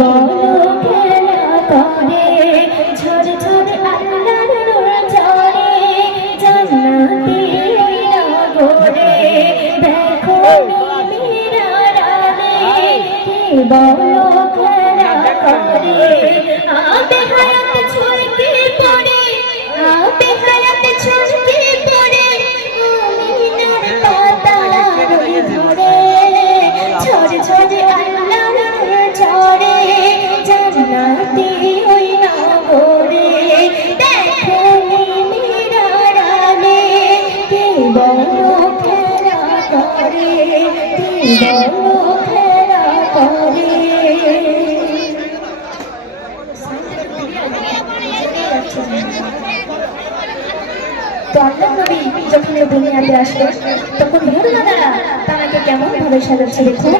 বলো খেলা করে ঝড় ঝড় আল্লাহর নূর ঝরে জান্নাতি ওই নগরে দেখো মিরারানে কে বলো খেলা করে আবে হায়াত ছুঁকে পড়ে আবে হায়াত ছুঁকে পড়ে আমিনার পাতা রই ধরে ঝড় ঝড় আল্লাহর নূর ঝরে জান্নাতি ওই নগরে দেখো মিরারানে কে বলো খেলা করে কে বলো খেলা করে। তো আল্লাহ নবী যখন এই দুনিয়াতে আসলেন তখন হুরমাদারা তাকে কেমন ভাবে সাজাচ্ছে দেখুন।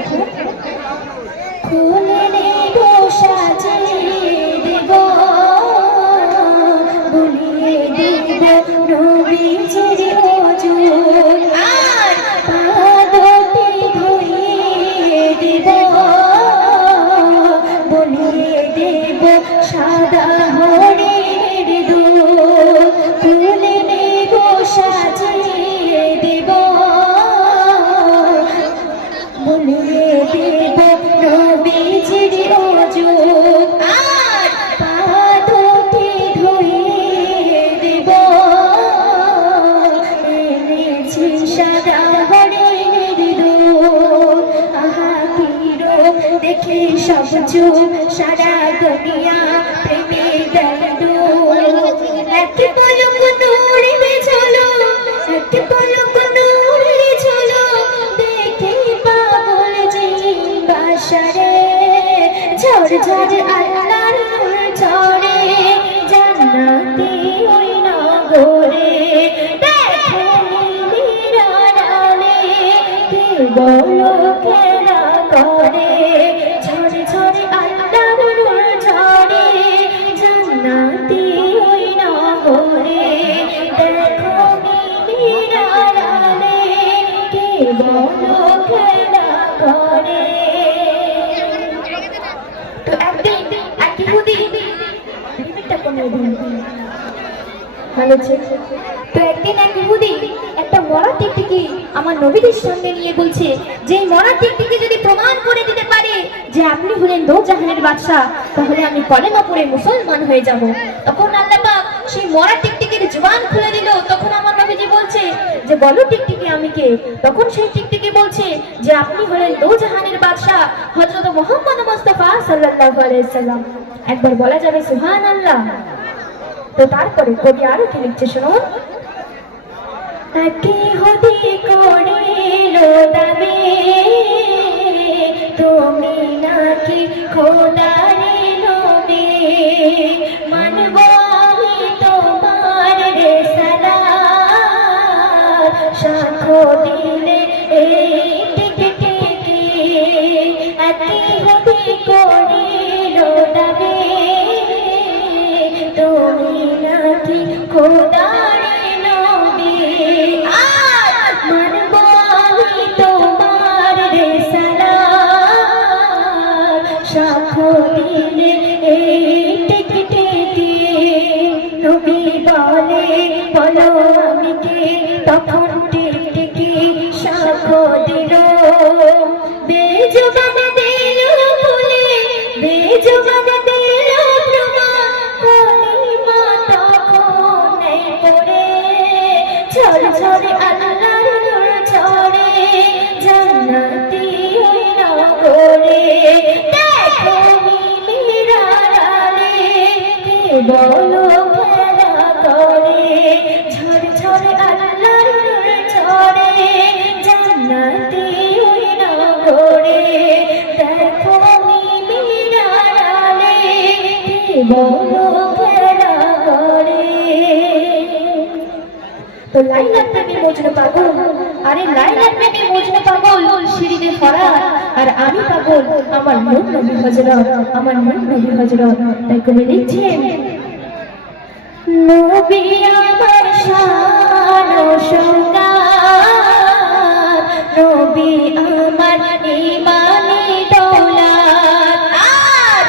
খুলে নেব সাজিয়ে দেব বুলিয়ে দেব নবীজির ওজন আর পাদতে ধুইয়ে দেব বুলিয়ে দেব সাদা হরিণের দুধ খুলে নেব সাজিয়ে দেব বুলিয়ে দেব নবীজির ওজন আর পাদতে ধুইয়ে দেব এনেছি সাদা হরিণের দুধ আহা কি রূপ দেখে সব চুপ সারা দুনিয়া প্রেমে গেল ডুব এক পলক নূরে চলো এক পলক নূরে চলো দেখে পাগল জীব বাসারে ঝড় ঝড় আল্লাহর নূর ঝরে জান্নাতি ওই নগরে দেখো মিরারানে কে বলো খেলা করে ঝড় ঝড় আল্লাহর নূর ঝরে জান্নাতি ওই নগরে দেখো মিরারানে কে বলো খেলা করে। তো একদিন এক ইহুদি রিপিটটা কমিয়ে দিন ভালো ছিল। তো একদিন এক ইহুদি একটা মরা টিকটিকি আমার নবীদের সামনে নিয়ে বলছে যে এই মরা টিকটিকি যদি প্রমাণ করে দিতে পারে যে আপনি হলেন দোজাহানের বাদশা তাহলে আমি কলেমা পড়ে মুসলমান হয়ে যাব। তখন আল্লাহ পাক সেই মরা টিকটিকির জবান খুলে দিল। তখন আমার নবীজি বলছে যে বলো টিকটিকি আমি কে? তখন সেই টিকটিকি বলছে যে আপনি হলেন দোজাহানের বাদশা হযরত মুহাম্মদ মুস্তাফা সাল্লাল্লাহু আলাইহি সাল্লাম। একবার বলা যাবে সুবহানাল্লাহ। তো তারপরে কবি আরো কি লিখছে শুনুন। কি হদি করিল দাবি তুমি নাকি খোদারে নবী মানব আমি তোমার রিসালাত সাক্ষ্য দিলে এই টিকটিকি কি হদি করিল দাবি তুমি নাকি খোদারে নবী আর মানব আমি তোমার রিসালাত সাক্ষ্য দিলে এই টিকটিকি নবী বলে বলো আমি কে? তখন টিকটিকি সাক্ষ্য দিল বেজবান দিল বলে বেজবান দিল প্রমাণ কলিমা তখন নেই পড়ে ঝড় ঝড় আল্লাহর নূর ঝরে জান্নাতি ওই নগরে দেখো মিরারানে কে বলো খেলা করে ঝড় ঝড় আল্লাহর নূর ঝরে জান্নাতি ওই নগরে দেখো মিরারানে কে বলো খেলা করে। তো লাইলা প্রেমী মজনু পাগল আরে লাইলা প্রেমী মজনু পাগল শিরিনে ফরাত আর আমি পাগল আমার নূর নবী হযরত আমার নূর নবী হযরত। তাই কবি লিখছেন নবী আমার শান ও শৌকাত নবী আমার ইমানি দৌলত আর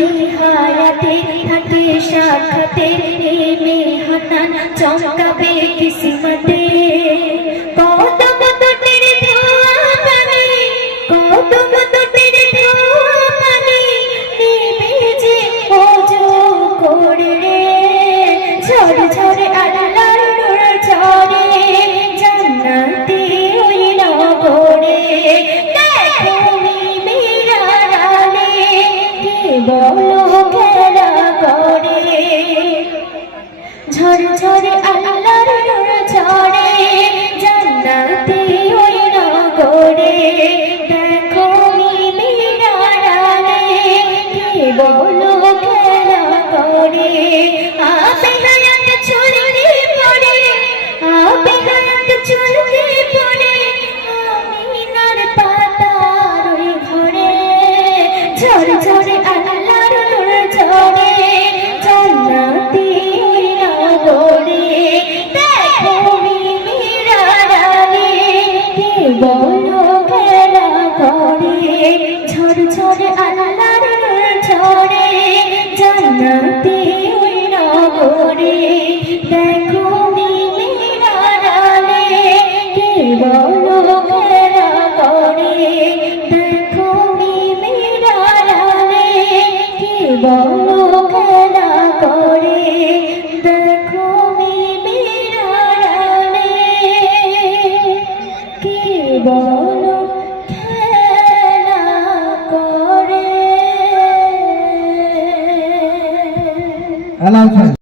যদি হায়াতে থাকে সাক্ষাতে মেহানান চমকাবে কিসমতে কদম দুটির ধোয়া পানি কদম দুটির ধোয়া পানি নেবে যে ওজো করে ঝরে ঝরে আল্লাহর নূর ঝরে জান্নাতে ওই নগরে দেখো মিমিরার আলে কে বলো খেলা করে ঝরে ঝরে আল্লাহর নূর ঝরে জান্নাতে ওই নগরে দেখো মিমিরার আলে কে বলো খেলা করে আপে হায়াত চলতে পড়ে আপে হায়াত চলতে পড়ে আমিনার পাতার ওই ঘরে ঝরে ঝরে আল্লাহর নূর ঝরে জান্নাতে ওই নগরে দেখো মিমিরার আলে কে বলো খেলা করে ঝরে ঝরে আল্লাহর